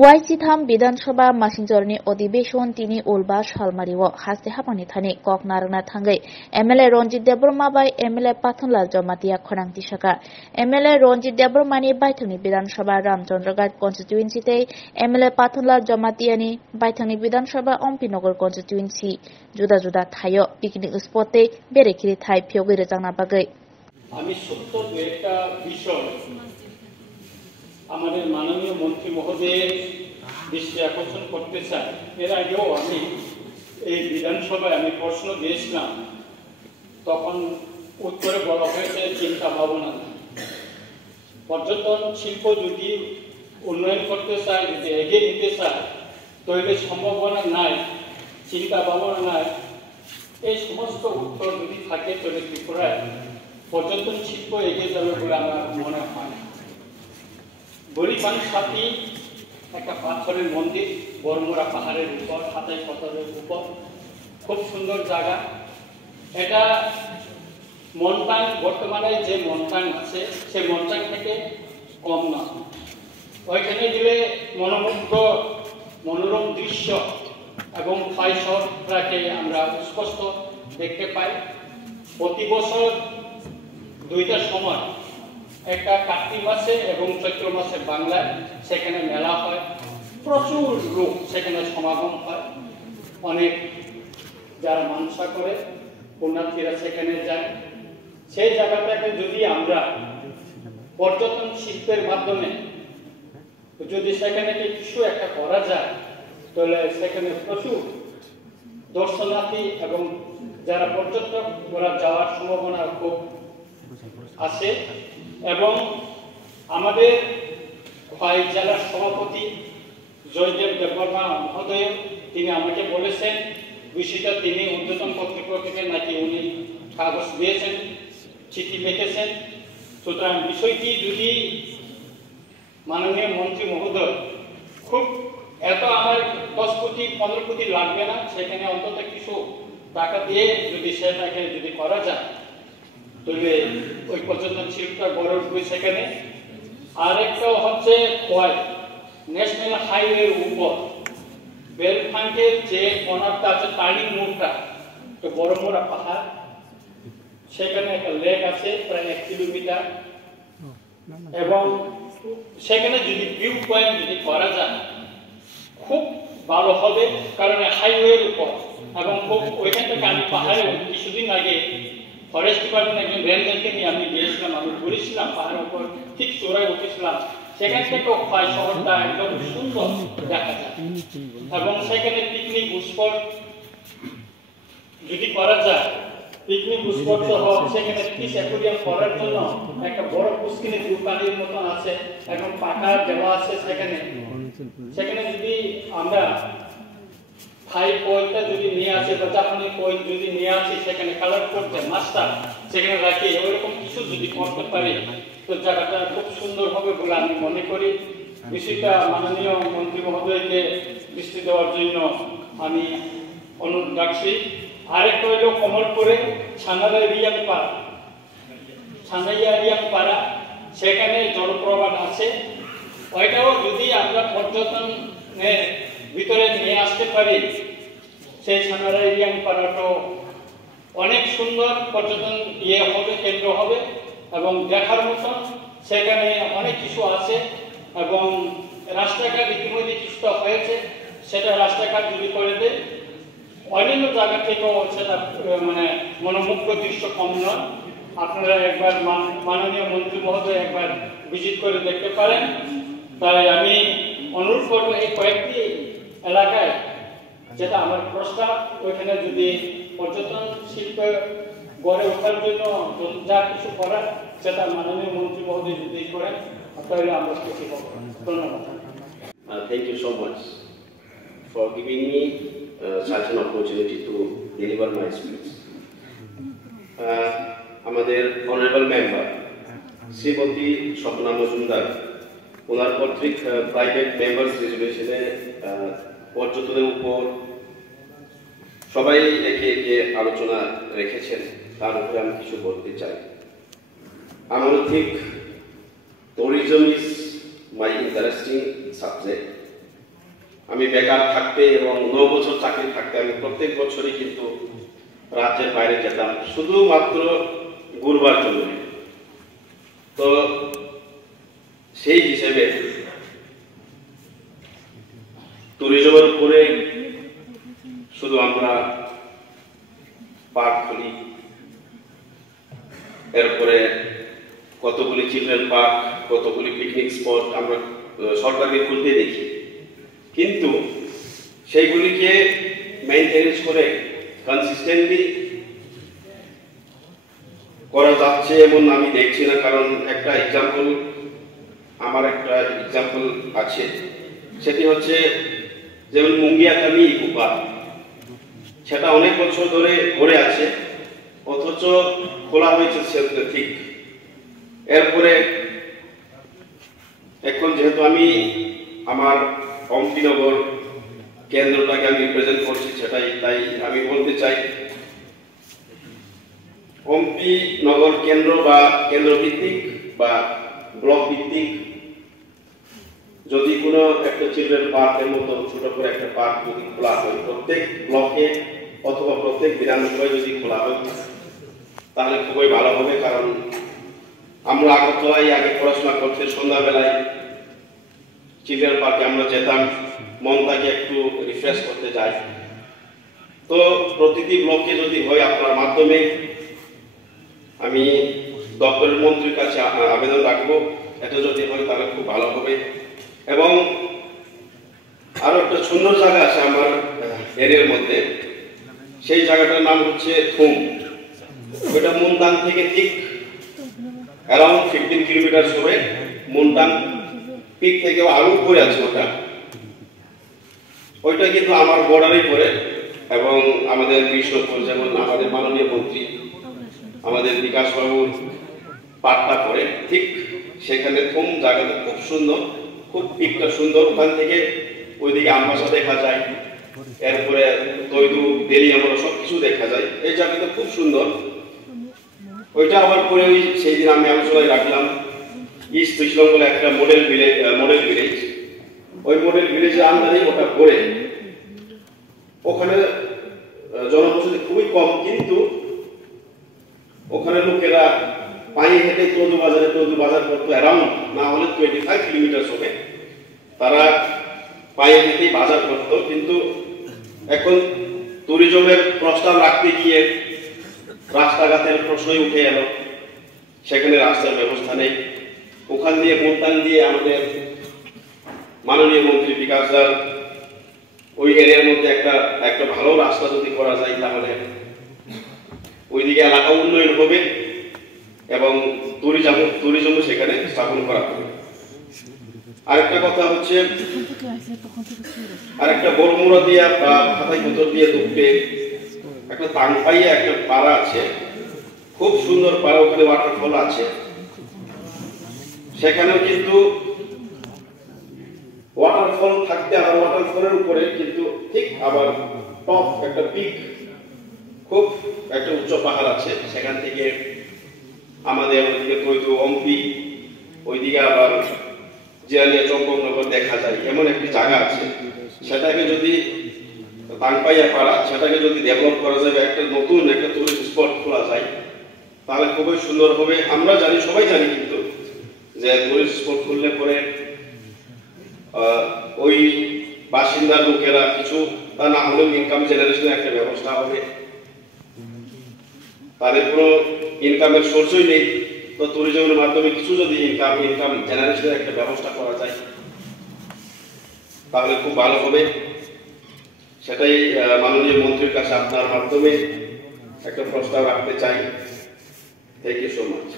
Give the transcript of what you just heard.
ওয়াইচিথাম বিধানসভা মাসিংজরনি অধিবেশন তিনি উলবা সালমারিও হাস্তে হাপানি থানি কক নারনা থাঙ্গै এমএলএ রঞ্জিত দেববর্মা বাই এমএলএ পাথনলাল জমাতিয়া খনাংতি সাকা এমএলএ রঞ্জিত দেববর্মানি বাইথাংনি বিধানসভা রামচন্দ্রঘাট কনস্টিটুয়েন্সিতে এমএলএ পাথনলাল জমাতিয়ানি বাইথাংনি বিধানসভা অম্পিনগর কনস্টিটুয়েন্সি जुदा जुदा थायो पिकनिक स्पटे बेरेखिरि थाई फियोगै रेजांना बागै আমি সত্য একটা বিষয় আমাদের মাননীয় মন্ত্রী মহোদয়ের দৃষ্টি আকর্ষণ করতে চাই। এর আগেও আমি এই বিধানসভায় আমি প্রশ্ন দিয়েছিলাম, তখন উত্তরে বলা হয়েছে চিন্তা ভাবনা। পর্যটন শিল্প যদি উন্নয়ন করতে চায়, যদি এগিয়ে নিতে চায়, তৈরি সম্ভাবনা নাই, চিন্তা ভাবনা নাই, এই সমস্ত উত্তর যদি থাকে তবে ত্রিপুরায় পর্যটন শিল্প এগিয়ে যাবে বলে আমার মনে হয়। বরিপান সাথী একটা পাথরের মন্দির বড়মুড়া পাহাড়ের উপর, হাতাই পাথরের উপর, খুব সুন্দর জায়গা। এটা মনটাং, বর্তমানে যে মনটাং আছে সে মনটাং থেকে কম না। ওইখানে গেলে মনোমুগ্ধ মনোরম দৃশ্য এবং ফাইসরটাকে আমরা স্পষ্ট দেখতে পাই। প্রতি বছর দুইটা সময়, একটা কার্তিক মাসে এবং চৈত্র মাসে বাংলায় সেখানে মেলা হয়, প্রচুর লোক সেখানে সমাগম হয়। অনেক যারা মানসা করে পুণ্যার্থীরা সেখানে যায়। সেই জায়গাটাকে যদি আমরা পর্যটন শিল্পের মাধ্যমে যদি সেখানে কিছু একটা করা যায়, তাহলে সেখানে প্রচুর দর্শনার্থী এবং যারা পর্যটক ওরা যাওয়ার সম্ভাবনা খুব আছে। এবং আমাদের খোয়াই জেলার সভাপতি জয়দেব দেববর্মা মহোদয় তিনি আমাকে বলেছেন বিষয়টা, তিনি ঊর্ধ্বতন কর্তৃপক্ষকে নাকি উনি কাগজ দিয়েছেন, চিঠি লিখেছেন। সুতরাং বিষয়টি যদি মাননীয় মন্ত্রী মহোদয় খুব এত আমার 10 কোটি 15 কোটি লাগবে না, সেখানে অন্তত কিছু টাকা দিয়ে যদি সেটাকে যদি করা যায়, তবে ওই পর্যটন শিল্পটা গড়ে উঠবে সেখানে। আর একটা হচ্ছে খোয়াই ন্যাশনাল হাইওয়ের উপর বেলফাঙ্কের যে কর্নারটা আছে, টার্নিং মোড়টা, তো বড়মুড়া পাহাড়, সেখানে একটা লেক আছে প্রায় 1 কিলোমিটার, এবং সেখানে যদি ভিউ পয়েন্ট যদি করা যায় খুব ভালো হবে। কারণ হাইওয়ের উপর এবং খুব ওইখান থেকে আমি পাহাড়ে কিছুদিন আগে ফরেস্ট ডিপার্টমেন্ট একজন রেঞ্জারকে নিয়ে আমি গিয়েছিলাম, আমি ঘুরেছিলাম পাহাড়ের উপর, ঠিক চূড়ায় উঠেছিলাম। সেখান থেকেও খোয়াই শহরটা একদম সুন্দর দেখা যায়। এবং সেখানে পিকনিক স্পট যদি করা যায়, পিকনিক স্পট সহ সেখানে ফিশ অ্যাকুয়ারিয়াম করার জন্য একটা বড় পুষ্কিনি দোকানের মতন আছে এবং পাকা দেওয়া আছে সেখানে। সেখানে যদি আমরা থাই কোয়েলটা যদি নিয়ে আসি বা জাপানি কোয়েল যদি নিয়ে আসি, সেখানে কালার করতে মাছটা সেখানে রাখি, ওইরকম কিছু যদি করতে পারি, তো জায়গাটা খুব সুন্দর হবে বলে আমি মনে করি। বিষয়টা মাননীয় মন্ত্রী মহোদয়কে দৃষ্টি দেওয়ার জন্য আমি অনুরোধ রাখছি। আরেকটা হইল কমলপুরে ছানাইয়া রিয়াং পাড়া, সেখানে জলপ্রপাত আছে। ওইটাও যদি আমরা পর্যটনের ভিতরে নিয়ে আসতে পারি, সেই ছানাইয়া রিয়াং পাড়াটাও অনেক সুন্দর পর্যটন হবে, কেন্দ্র হবে এবং দেখার মতন। সেখানে অনেক কিছু আছে এবং রাস্তাঘাট ইতিমধ্যে কিছুটা হয়েছে, সেটা রাস্তাঘাট যদি করে দেয়, অন্যান্য জায়গা থেকেও সেটা মানে মনোমুগ্ধ দৃশ্য কম নয়। আপনারা একবার মাননীয় মন্ত্রী মহোদয় একবার ভিজিট করে দেখতে পারেন। তাই আমি অনুরোধ করবো এই কয়েকটি এলাকায়, যেটা আমার প্রস্তাব, ওইখানে যদি পর্যটন শিল্প গড়ে ওঠার জন্য যা কিছু করার, সেটা মাননীয় মন্ত্রী মহোদয় যদি করেন, তাহলে আমরা খুশি হব। ধন্যবাদ। Thank you so much for giving me such an opportunity to deliver my speech. আমাদের অনারেবল মেম্বার শ্রীমতী স্বপ্না মজুমদার ওনার কর্তৃক প্রাইভেট মেম্বার্স রেজুলেশনে পর্যটনের উপর সবাই একে একে আলোচনা রেখেছেন, তার উপরে আমি কিছু বলতে চাই। আমার ঠিক tourism is my interesting subject. আমি বেকার থাকতে এবং 9 বছর চাকরি থাকতে আমি প্রত্যেক বছরই কিন্তু রাজ্যের বাইরে যেতাম শুধুমাত্র ঘুরবার জন্য। তো সেই হিসেবে ট্যুরিজমের উপরে শুধু আমরা পার্ক খুলি, এরপরে কতগুলি চিলড্রেন পার্ক, কতগুলি পিকনিক স্পট আমরা সরকারকে খুলতে দেখি, কিন্তু সেইগুলিকে মেইনটেনেন্স করে কনসিস্টেন্টলি করা যাচ্ছে এমন আমি দেখছি না। কারণ আমার একটা এক্সাম্পল আছে, সেটি হচ্ছে যেমন মুঙ্গিয়াকামি ইকো পার্ক, সেটা অনেক বছর ধরে পড়ে আছে, অথচ খোলা হয়েছে ঠিক। এরপরে এখন যেহেতু আমি আমার অম্পিনগর কেন্দ্রটাকে আমি রিপ্রেজেন্ট করছি, তাই আমি বলতে চাই অম্পি নগর কেন্দ্র বা কেন্দ্র ভিত্তিক বা ব্লক ভিত্তিক যদি কোনো একটা চিলড্রেন পার্কের মতো ছোট করে একটা পার্ক যদি খোলা হয় প্রত্যেক ব্লকে অথবা প্রত্যেক বিধানসভায় যদি খোলা হয় তাহলে খুবই ভালো হবে। কারণ আমরা আগরতলায় আগে পড়াশোনা করতে সন্ধ্যাবেলায় চিলড্রেন পার্কে আমরা যেতাম মনটাকে একটু রিফ্রেশ করতে যাই। তো প্রতিটি ব্লকে যদি হয় আপনার মাধ্যমে আমি দপ্তরের মন্ত্রীর কাছে আবেদন রাখবো, এটা যদি হয় তাহলে খুব ভালো হবে। এবং আরো একটা সুন্দর জায়গা আছে আমার এরিয়ার মধ্যে, সেই জায়গাটার নাম হচ্ছে থুম। ওইটা মুনতাং থেকে ঠিক অ্যারাউন্ড 15 কিলোমিটার হবে। মুনতাং পিক থেকে আরো উপরে আছে ওইটা কিন্তু আমার বর্ডারেই পড়ে। এবং আমাদের কৃষ্ণপুর যেমন আমাদের মাননীয় মন্ত্রী আমাদের বিকাশ বাবুর পাটটা পড়ে, ঠিক সেখানে থুম জায়গাটা খুব সুন্দর, খুব পিকটা সুন্দর। ওখান থেকে ওইদিকে আমবাসা দেখা যায়, এরপরে তৈদু দেলি আমরা সবকিছু দেখা যায়। এই জায়গাটা খুব সুন্দর। ওইটা আবার পরে সেই দিন আমি আলোচনায় রাখলাম ইস্ট কৃষ্ণবঙ্গের একটা মডেল ভিলেজ, ওই মডেল ভিলেজের আন্ডারে ওটা পড়ে। ওখানে জনবসতি খুবই কম, কিন্তু ওখানে লোকেরা পায়ে হেঁটে তৈদু বাজার করতো অ্যারাউন্ড না হলে 25 কিলোমিটার হবে, তারা পায়ে হেঁটেই বাজার করতো। কিন্তু এখন ট্যুরিজমের প্রস্তাব রাখতে গিয়ে রাস্তাঘাটের প্রশ্নই উঠে এলো, সেখানে রাস্তার ব্যবস্থা নেই। ওখান দিয়ে মুনতাং দিয়ে আমাদের মাননীয় মন্ত্রী বিকাশ দার ওই এরিয়ার মধ্যে একটা ভালো রাস্তা যদি করা যায় তাহলে ওইদিকে এলাকা উন্নয়ন হবে এবং ট্যুরিজম সেখানে স্থাপন করা হবে। আরেকটা কথা হচ্ছে, আরেকটা বড়মুড়া দিয়া বা খাতাই ভিতর দিয়ে ঢুকতে একটা তাংপাইয়া একটা পাড়া আছে, খুব সুন্দর পাড়া, ওখানে ওয়াটারফল আছে। সেখানেও কিন্তু ওয়াটারফল থাকতে আবার ওয়াটারফলের উপরে কিন্তু ঠিক আবার টপ একটা পিক, খুব একটা উচ্চ পাহাড় আছে। সেখান থেকে আমাদের ওইদিকে তৈদু অম্পি, ওইদিকে আবার জিরানিয়া চম্পকনগর দেখা যায়, এমন একটি জায়গা আছে। সেটাকে যদি তাংপাইয়া পাড়া, সেটাকে যদি ডেভেলপ করা যাবে, একটা নতুন একটা টুরিস্ট স্পট খোলা যায় তাহলে খুবই সুন্দর হবে। আমরা জানি, সবাই জানি কিন্তু যে টুরিস্ট স্পট খুললে পরে ওই বাসিন্দার লোকেরা কিছু তা না হলেও ইনকাম জেনারেশনের একটা ব্যবস্থা হবে। তাদের কোনো ইনকামের সোর্সই নেই, তো ট্যুরিজমের মাধ্যমে কিছু যদি ইনকাম জেনারেশনের একটা ব্যবস্থা করা যায় তাহলে খুব ভালো হবে। সেটাই মাননীয় মন্ত্রীর কাছে আপনার মাধ্যমে একটা প্রস্তাব রাখতে চাই। Thank you so much.